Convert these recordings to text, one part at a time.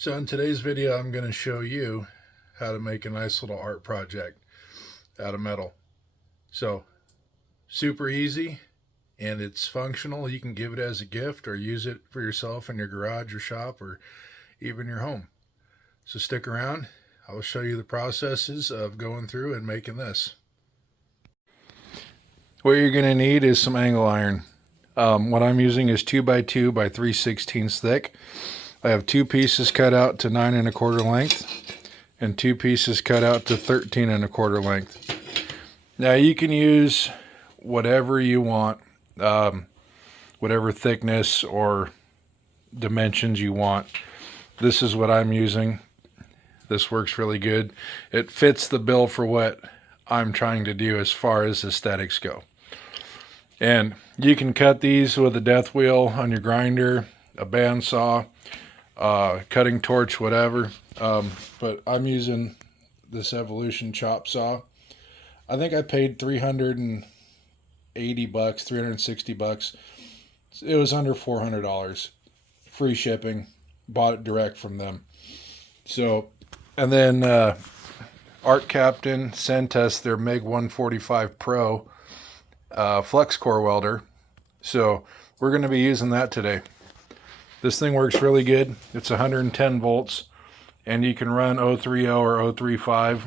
So in today's video, I'm going to show you how to make a nice little art project out of metal. So super easy and it's functional. You can give it as a gift or use it for yourself in your garage or shop or even your home. So stick around. I will show you the processes of going through and making this. What you're going to need is some angle iron. What I'm using is 2x2 by 3/16 thick. I have two pieces cut out to 9 1/4 length and two pieces cut out to 13 1/4 length. Now you can use whatever you want, whatever thickness or dimensions you want. This is what I'm using. This works really good. It fits the bill for what I'm trying to do as far as aesthetics go. And you can cut these with a death wheel on your grinder, a bandsaw, cutting torch, whatever. But I'm using this Evolution chop saw. I think I paid $380, $360. It was under $400. Free shipping. Bought it direct from them. So, and then Arccaptain sent us their MiG 145 Pro flux core welder. So we're going to be using that today. This thing works really good. It's 110 volts and you can run 030 or 035.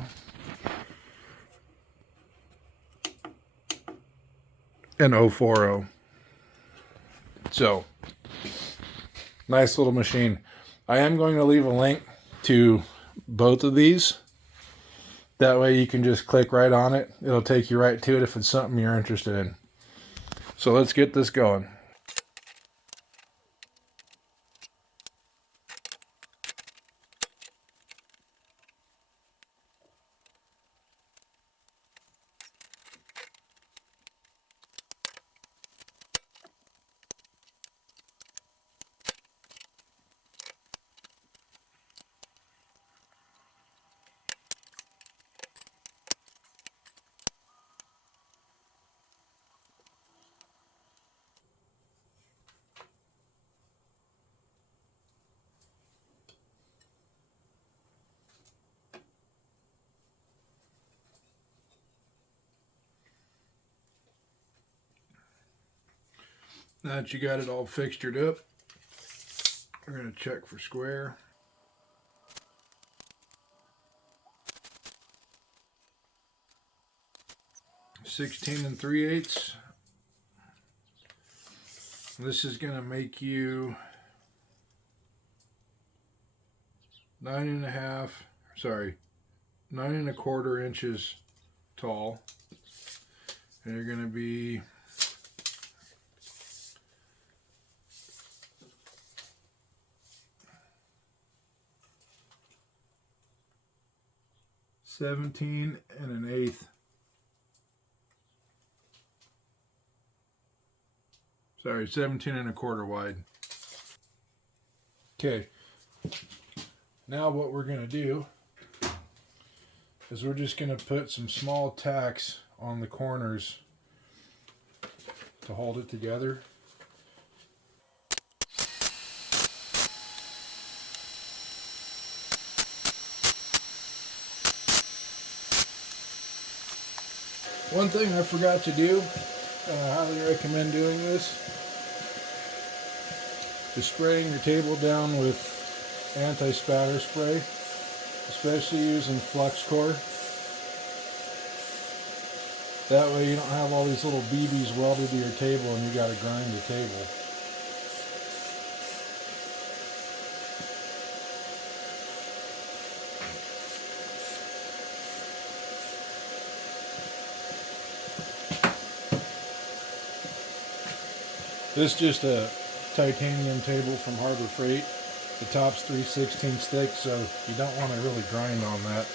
And 040. So nice little machine. I am going to leave a link to both of these. That way you can just click right on it. It'll take you right to it if it's something you're interested in. So let's get this going. Now that you got it all fixtured up, we're going to check for square. (16 3/8). This is going to make you 9 1/4 inches tall, and you're going to be 17 1/8. Sorry, 17 1/4 wide. Okay. Now what we're going to do is we're just going to put some small tacks on the corners to hold it together. One thing I forgot to do, and I highly recommend doing this, is spraying your table down with anti-spatter spray, especially using flux core. That way you don't have all these little BBs welded to your table and you got to grind the table. This is just a titanium table from Harbor Freight. The top's 3/16 thick, so you don't want to really grind on that.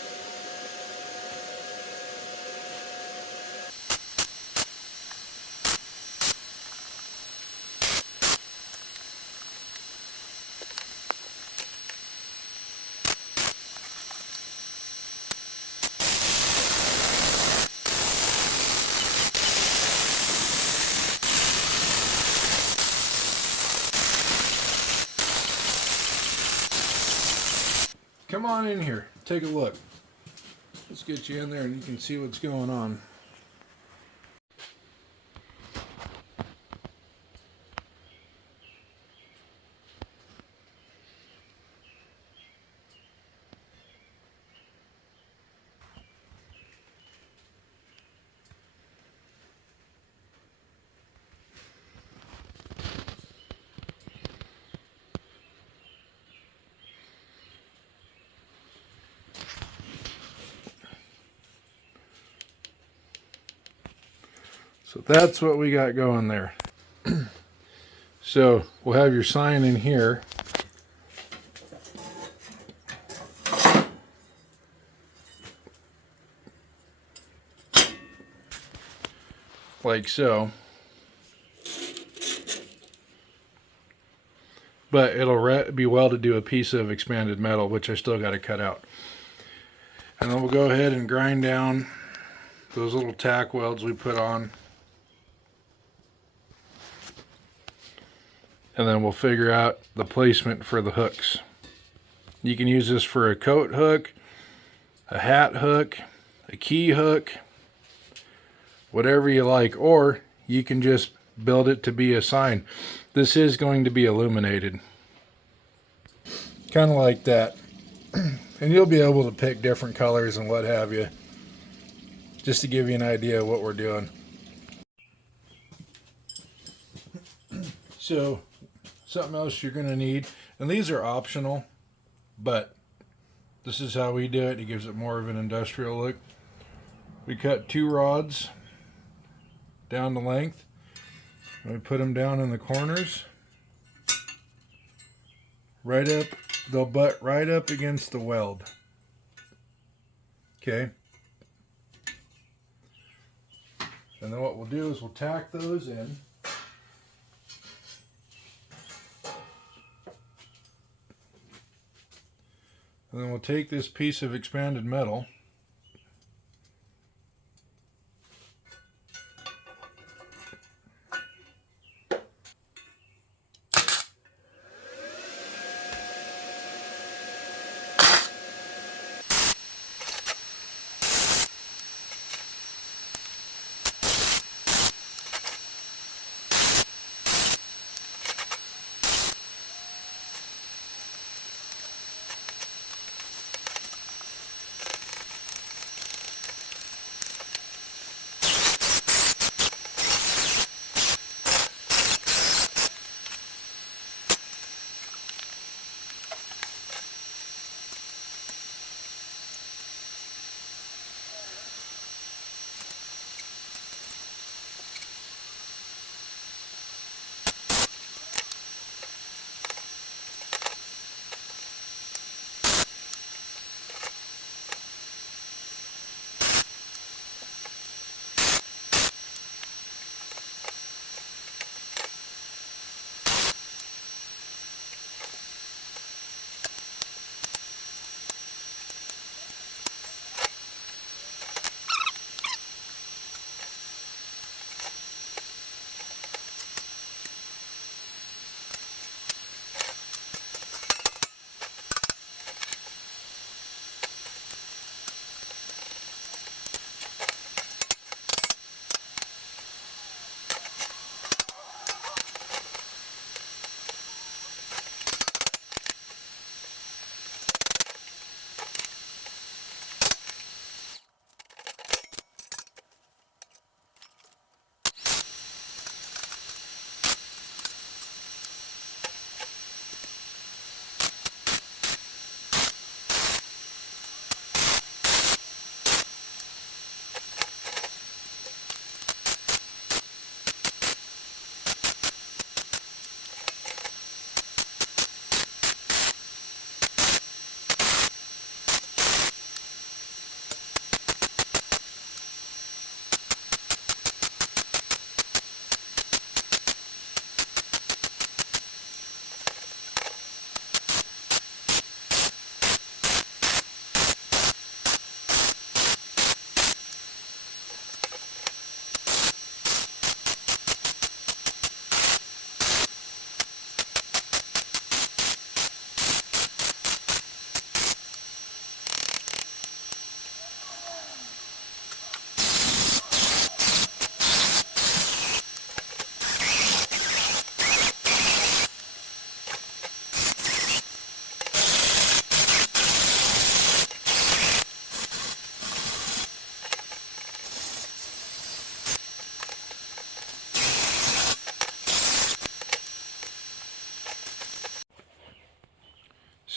come on in here. Take a look. Let's get you in there and you can see what's going on. So that's what we got going there. So we'll have your sign in here. Like so. But it'll be welded to a piece of expanded metal, which I still got to cut out. And then we'll go ahead and grind down those little tack welds we put on. And then we'll figure out the placement for the hooks. You can use this for a coat hook, a hat hook, a key hook, whatever you like, or you can just build it to be a sign. This is going to be illuminated. Kind of like that. And you'll be able to pick different colors and what have you, just to give you an idea of what we're doing. So, something else you're going to need, and these are optional, but this is how we do it. It gives it more of an industrial look. We cut 2 rods down the length. We put them down in the corners. Right up, they'll butt right up against the weld. Okay. And then what we'll do is we'll tack those in. And then we'll take this piece of expanded metal,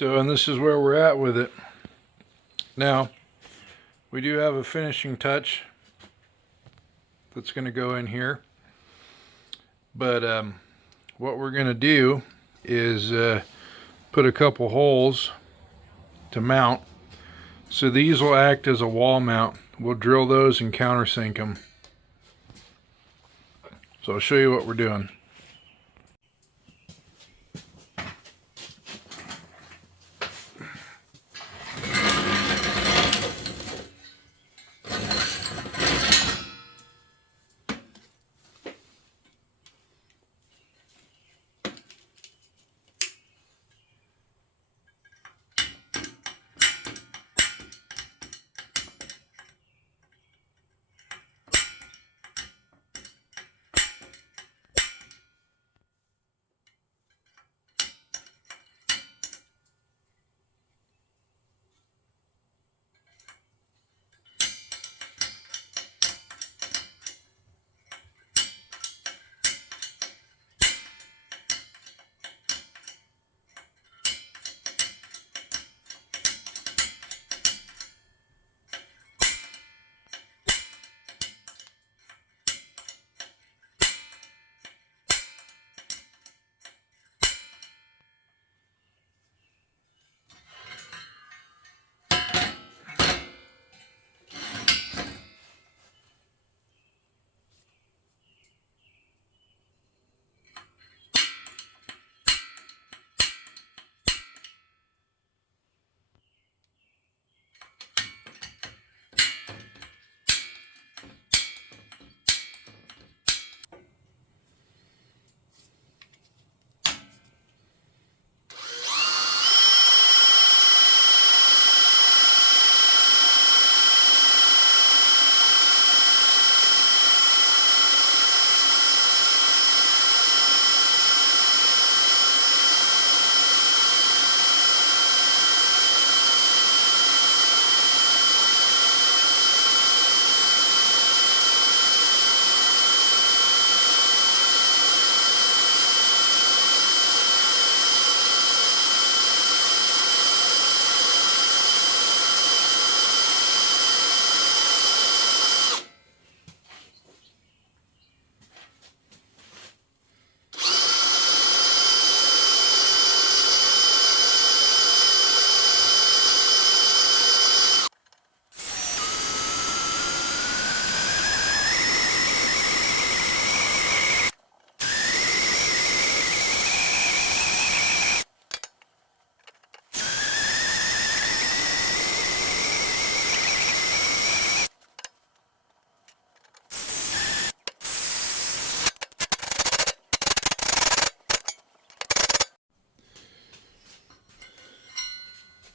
So, and this is where we're at with it. Now, we do have a finishing touch that's going to go in here. But what we're going to do is put a couple holes to mount. So these will act as a wall mount. We'll drill those and countersink them. So I'll show you what we're doing.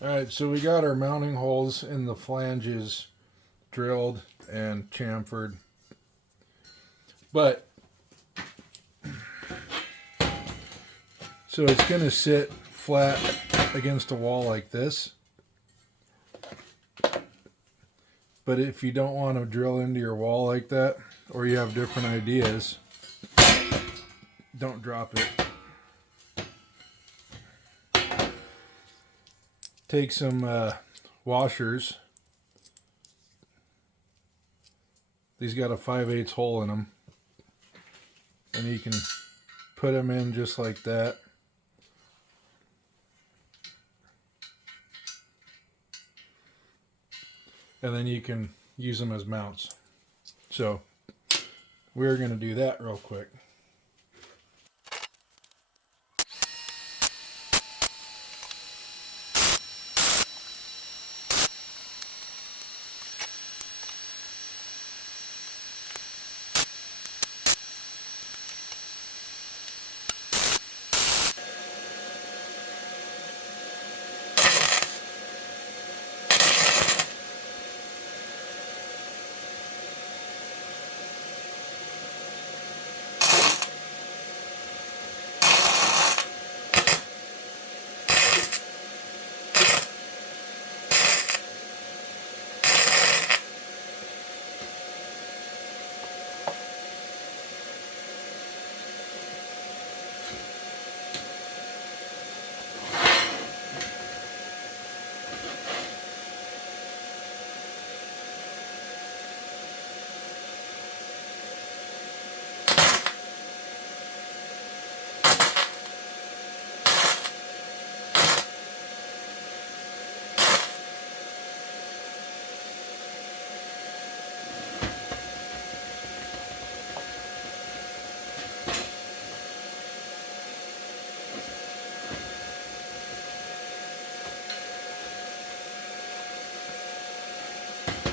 Alright, so we got our mounting holes in the flanges drilled and chamfered. But, so it's going to sit flat against a wall like this. But if you don't want to drill into your wall like that, or you have different ideas, don't drop it. Take some washers. These got a 5/8 hole in them. And you can put them in just like that. And then you can use them as mounts. So we're going to do that real quick.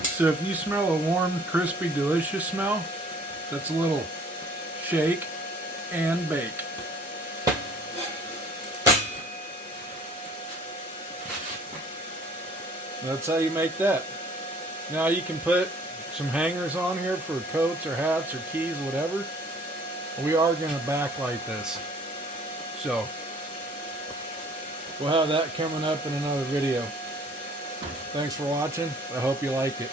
So if you smell a warm, crispy, delicious smell, that's a little shake and bake. That's how you make that. Now you can put some hangers on here for coats or hats or keys, whatever. We are going to backlight this. So we'll have that coming up in another video. Thanks for watching. I hope you liked it.